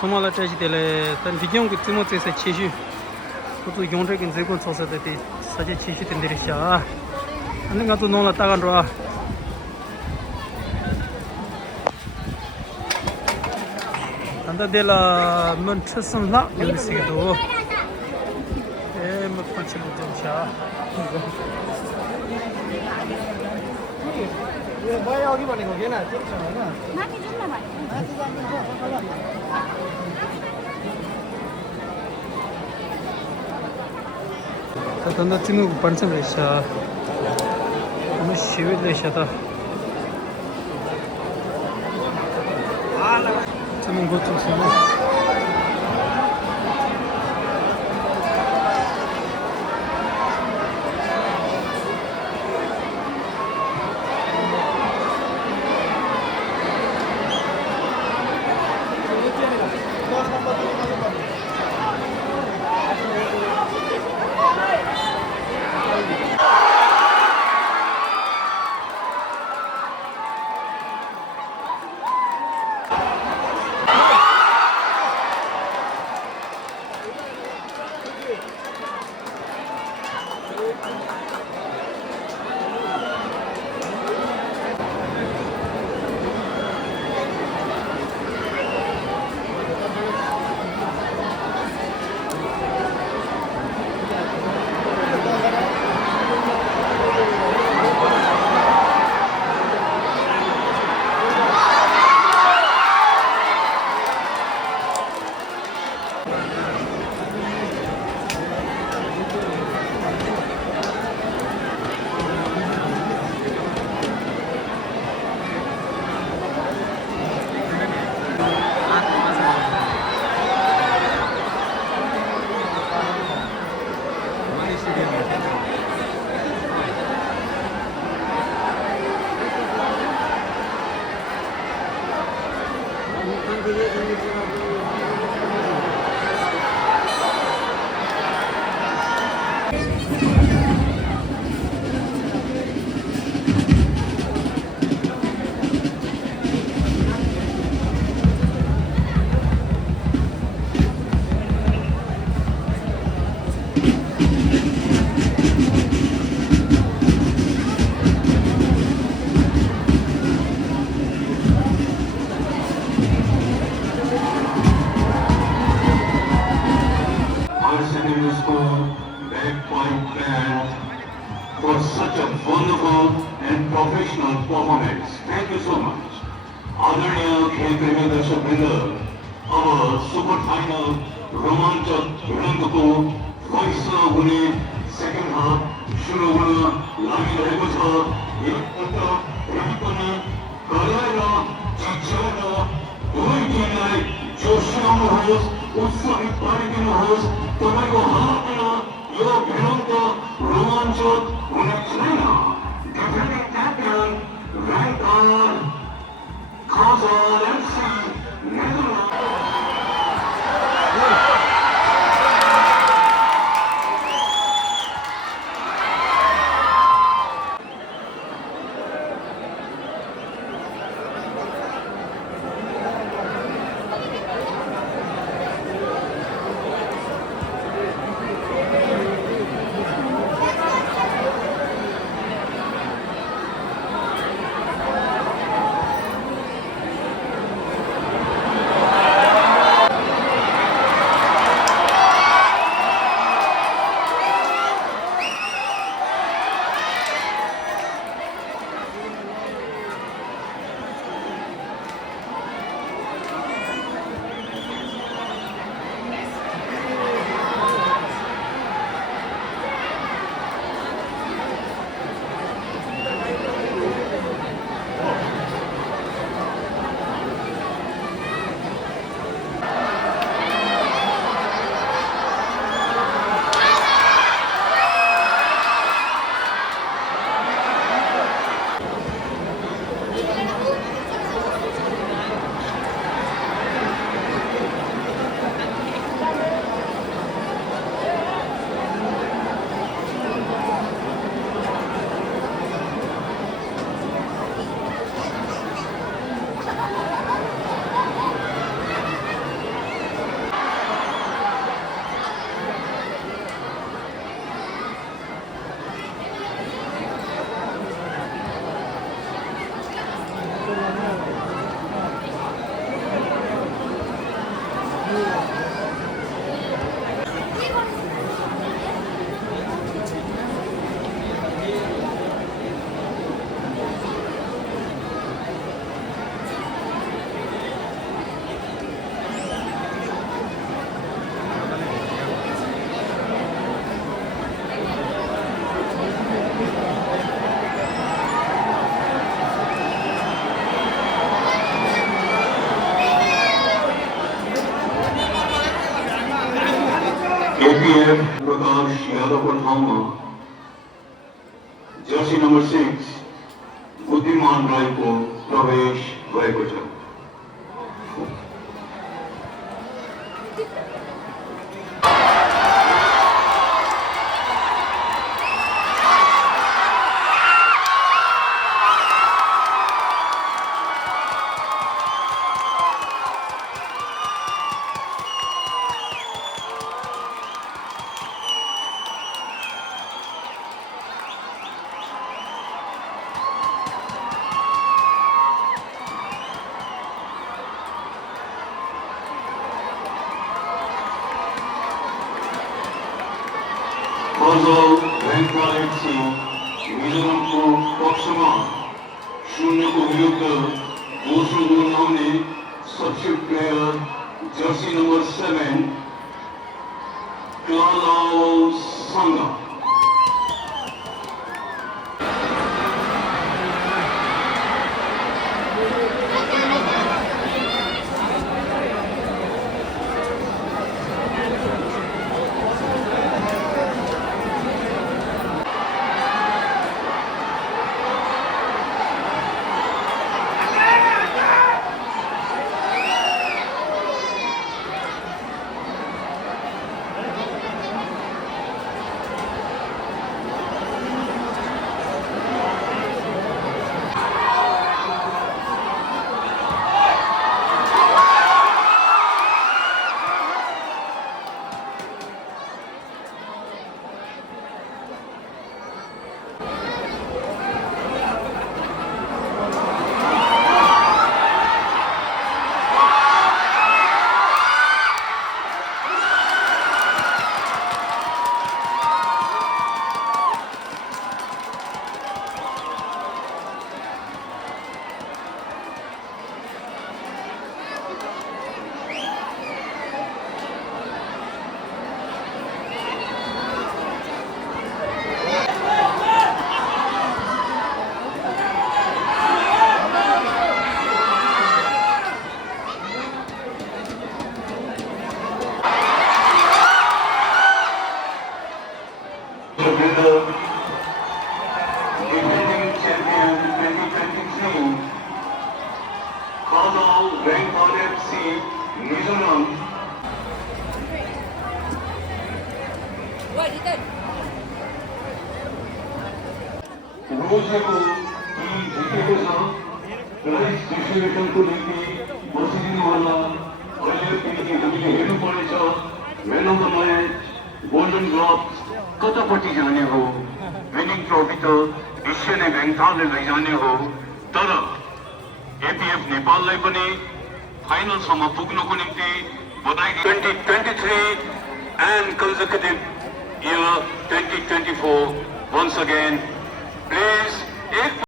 소말라 짜지 될에 단 비경 그 티모테에서 치시 그것도 용적인 제걸 쳐서들이 사제 치시 된들이샤 안는 가도 놀라 따간로아 단다델라 문 쳤음라 요리시기도 뭐 판치를 좀샤 뭐야 여기 보니 거기나 찍잖아 나한테 준다 말. 단다 티누 반찬레샤 뭐 시위레샤다 좀 고쳐 쓰고 Secondary School, Red Point Band, for such a wonderful and professional performance. Thank you so much. आदरणीय खेल प्रेमी दर्शक वृंद, अब सुपर फाइनल रोमांचक भिडन्तको फैसला हुने सेकेन्ड हाफ सुरु हुन लागिरहेको छ। एकपल्ट फेरि पनि गराएर जिच्याएर दुवै टिमलाई जोसियाउनुहोस्, उत्साहित पारिदिनुहोस्। तपाईको हातमा यो भिडन्त रोमाञ्चक हुने छैन। Defending champion rank Kazan FC Netherlands. APF Prakash Yadav ठाउँमा जर्सी नम्बर 6 बुद्धिमान राईको प्रवेश भएको छ। Puzzle Venkalexi मिजोरमको पक्षमा 0 को विरुद्ध दोस्रो गोल लगाउने सब्स्टिट्युट प्लेयर जर्सी नम्बर 7 क्लालाओ साङ्गा। Defending champion 2023, Kadal Venkat FC, Mizoram. रोजेको टिम जितेको छ। प्राइज डिस्ट्रिब्युसनको निम्ति बसिदिनु होला। अहिले किनकि हामीले हेर्नुपर्नेछ man of the match golden glove कतापट्टि जाने हो। विनिङ ट्रफी त एसियन बेङ्थालले लैजाने हो, तर एपीएफ नेपाललाई पनि फाइनलसम्म पुग्नको निम्ति बधाई। 2023 and consecutive year 2024 once again please